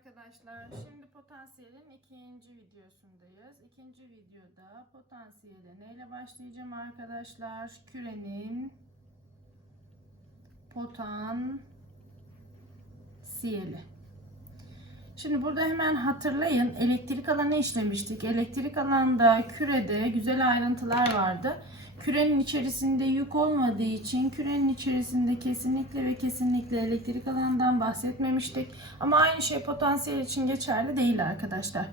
arkadaşlar. Şimdi potansiyelin ikinci videosundayız. İkinci videoda potansiyele neyle başlayacağım arkadaşlar? Kürenin potansiyeli. Şimdi burada hemen hatırlayın elektrik alanı işlemiştik. Elektrik alanda kürede güzel ayrıntılar vardı. Kürenin içerisinde yük olmadığı için kürenin içerisinde kesinlikle ve kesinlikle elektrik alanından bahsetmemiştik. Ama aynı şey potansiyel için geçerli değil arkadaşlar.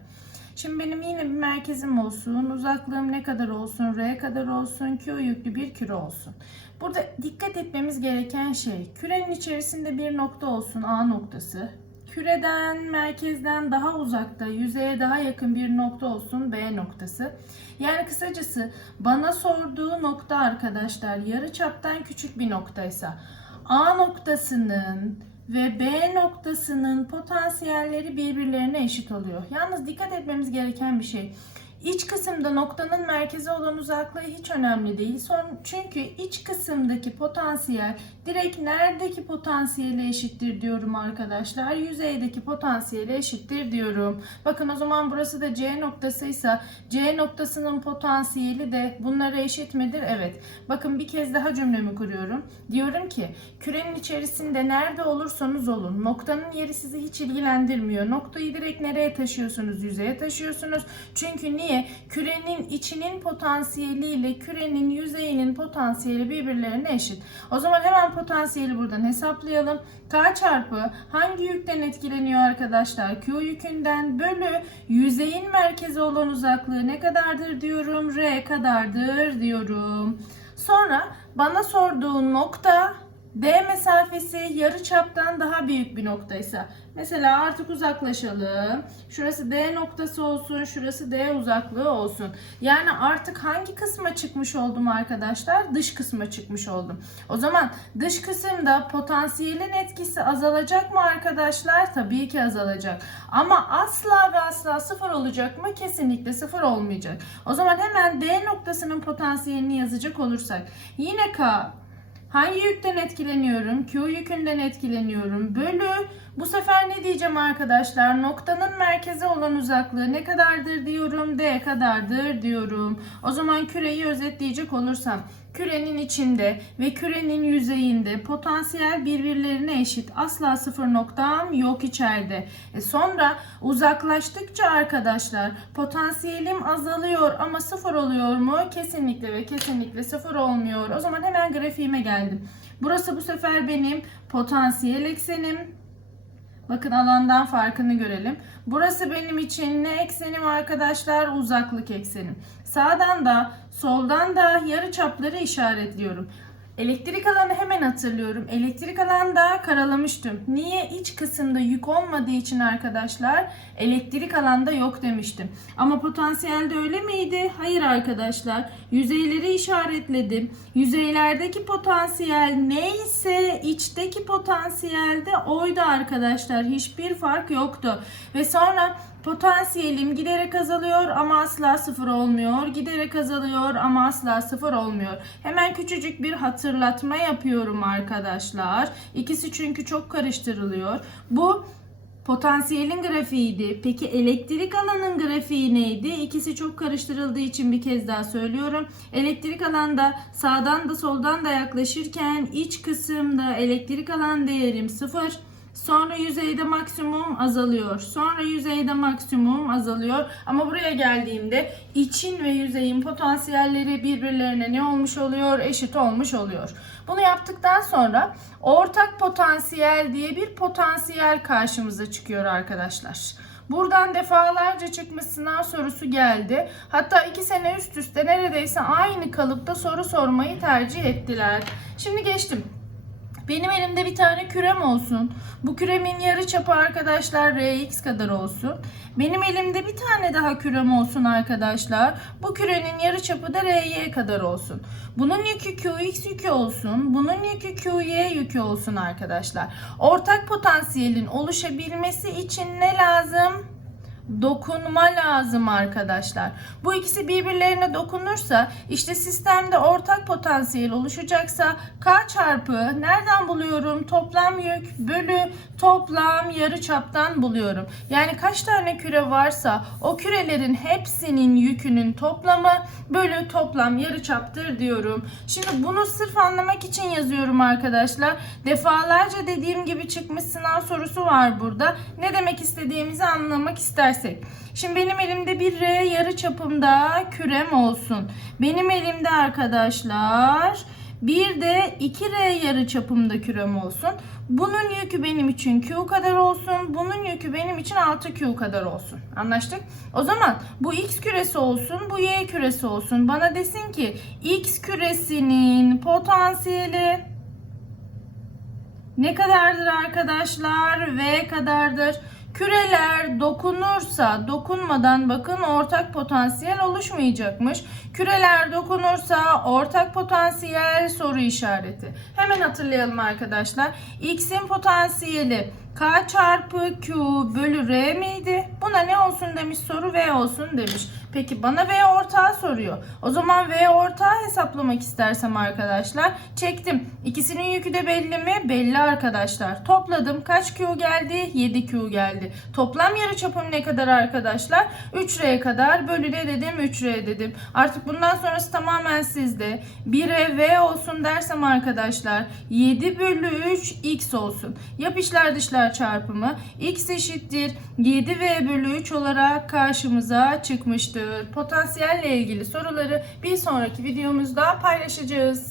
Şimdi benim yine bir merkezim olsun, uzaklığım ne kadar olsun, R kadar olsun, Q yüklü bir küre olsun. Burada dikkat etmemiz gereken şey, kürenin içerisinde bir nokta olsun, A noktası. Küreden, merkezden daha uzakta, yüzeye daha yakın bir nokta olsun, B noktası. Yani kısacası bana sorduğu nokta arkadaşlar yarı çaptan küçük bir noktaysa A noktasının ve B noktasının potansiyelleri birbirlerine eşit oluyor. Yalnız dikkat etmemiz gereken bir şey. İç kısımda noktanın merkezi olan uzaklığı hiç önemli değil. Son, çünkü iç kısımdaki potansiyel direkt neredeki potansiyele eşittir diyorum arkadaşlar. Yüzeydeki potansiyele eşittir diyorum. Bakın o zaman burası da C noktasıysa C noktasının potansiyeli de bunlara eşit midir? Evet. Bakın bir kez daha cümlemi kuruyorum. Diyorum ki kürenin içerisinde nerede olursanız olun noktanın yeri sizi hiç ilgilendirmiyor. Noktayı direkt nereye taşıyorsunuz? Yüzeye taşıyorsunuz. Çünkü niye? Kürenin içinin potansiyeli ile kürenin yüzeyinin potansiyeli birbirlerine eşit. O zaman hemen potansiyeli buradan hesaplayalım. K çarpı hangi yükten etkileniyor arkadaşlar? Q yükünden bölü yüzeyin merkezi olan uzaklığı ne kadardır diyorum? R kadardır diyorum. Sonra bana sorduğu nokta D mesafesi yarı çaptan daha büyük bir noktaysa mesela artık uzaklaşalım. Şurası D noktası olsun, şurası D uzaklığı olsun. Yani artık hangi kısma çıkmış oldum arkadaşlar? Dış kısma çıkmış oldum. O zaman dış kısımda potansiyelin etkisi azalacak mı arkadaşlar? Tabii ki azalacak. Ama asla ve asla sıfır olacak mı? Kesinlikle sıfır olmayacak. O zaman hemen D noktasının potansiyelini yazacak olursak yine K Hangi yükten etkileniyorum? Q yükünden etkileniyorum. Bölü bu sefer ne diyeceğim arkadaşlar? Noktanın merkezi olan uzaklığı ne kadardır diyorum? D kadardır diyorum. O zaman küreyi özetleyecek olursam kürenin içinde ve kürenin yüzeyinde potansiyel birbirlerine eşit. Asla sıfır noktam yok içeride. E sonra uzaklaştıkça arkadaşlar potansiyelim azalıyor ama sıfır oluyor mu? Kesinlikle ve kesinlikle sıfır olmuyor. O zaman hemen grafiğime geldim. Burası bu sefer benim potansiyel eksenim. Bakın alandan farkını görelim. Burası benim için ne eksenim arkadaşlar? Uzaklık eksenim. Sağdan da soldan da yarı çapları işaretliyorum. Elektrik alanı hemen hatırlıyorum. Elektrik alanda karalamıştım. Niye? İç kısımda yük olmadığı için arkadaşlar elektrik alanda yok demiştim. Ama potansiyelde öyle miydi? Hayır arkadaşlar. Yüzeyleri işaretledim. Yüzeylerdeki potansiyel neyse içteki potansiyel de oydu arkadaşlar. Hiçbir fark yoktu. Ve sonra Potansiyelim giderek azalıyor ama asla sıfır olmuyor. Giderek azalıyor ama asla sıfır olmuyor. Hemen küçücük bir hatırlatma yapıyorum arkadaşlar. İkisi çünkü çok karıştırılıyor. Bu potansiyelin grafiğiydi. Peki elektrik alanın grafiği neydi? İkisi çok karıştırıldığı için bir kez daha söylüyorum. Elektrik alanda sağdan da soldan da yaklaşırken iç kısımda elektrik alan değerim sıfır. Sonra yüzeyde maksimum azalıyor. Sonra yüzeyde maksimum azalıyor. Ama buraya geldiğimde için ve yüzeyin potansiyelleri birbirlerine ne olmuş oluyor? Eşit olmuş oluyor. Bunu yaptıktan sonra ortak potansiyel diye bir potansiyel karşımıza çıkıyor arkadaşlar. Buradan defalarca çıkmış sınav sorusu geldi. Hatta iki sene üst üste neredeyse aynı kalıpta soru sormayı tercih ettiler. Şimdi geçtim. Benim elimde bir tane kürem olsun. Bu küremin yarı çapı arkadaşlar Rx kadar olsun. Benim elimde bir tane daha kürem olsun arkadaşlar. Bu kürenin yarı çapı da Ry kadar olsun. Bunun yükü Qx yükü olsun. Bunun yükü Qy yükü olsun arkadaşlar. Ortak potansiyelin oluşabilmesi için ne lazım? Dokunma lazım arkadaşlar. Bu ikisi birbirlerine dokunursa işte sistemde ortak potansiyel oluşacaksa K çarpı nereden buluyorum? Toplam yük bölü toplam yarıçaptan buluyorum. Yani kaç tane küre varsa o kürelerin hepsinin yükünün toplamı bölü toplam yarıçaptır diyorum. Şimdi bunu sırf anlamak için yazıyorum arkadaşlar. Defalarca dediğim gibi çıkmış sınav sorusu var burada. Ne demek istediğimizi anlamak istersek. Şimdi benim elimde bir R yarı çapımda kürem olsun. Benim elimde arkadaşlar bir de 2R yarı çapımda kürem olsun. Bunun yükü benim için Q kadar olsun. Bunun yükü benim için 6Q kadar olsun. Anlaştık? O zaman bu X küresi olsun, bu Y küresi olsun. Bana desin ki X küresinin potansiyeli ne kadardır arkadaşlar? V kadardır. Küreler dokunursa, dokunmadan bakın ortak potansiyel oluşmayacakmış. Küreler dokunursa ortak potansiyel soru işareti. Hemen hatırlayalım arkadaşlar. X'in potansiyeli K çarpı Q bölü R miydi? Buna ne olsun demiş soru V olsun demiş. Peki bana V ortağı soruyor. O zaman V ortağı hesaplamak istersem arkadaşlar çektim. İkisinin yükü de belli mi? Belli arkadaşlar. Topladım. Kaç Q geldi? 7 Q geldi. Toplam yarıçapım ne kadar arkadaşlar? 3R kadar. Bölü de dedim 3R dedim. Artık bundan sonrası tamamen sizde. 1'e V olsun dersem arkadaşlar 7 bölü 3 X olsun. Yap işler dışlar çarpımı. X eşittir 7V bölü 3 olarak karşımıza çıkmıştır. Potansiyelle ilgili soruları bir sonraki videomuzda paylaşacağız.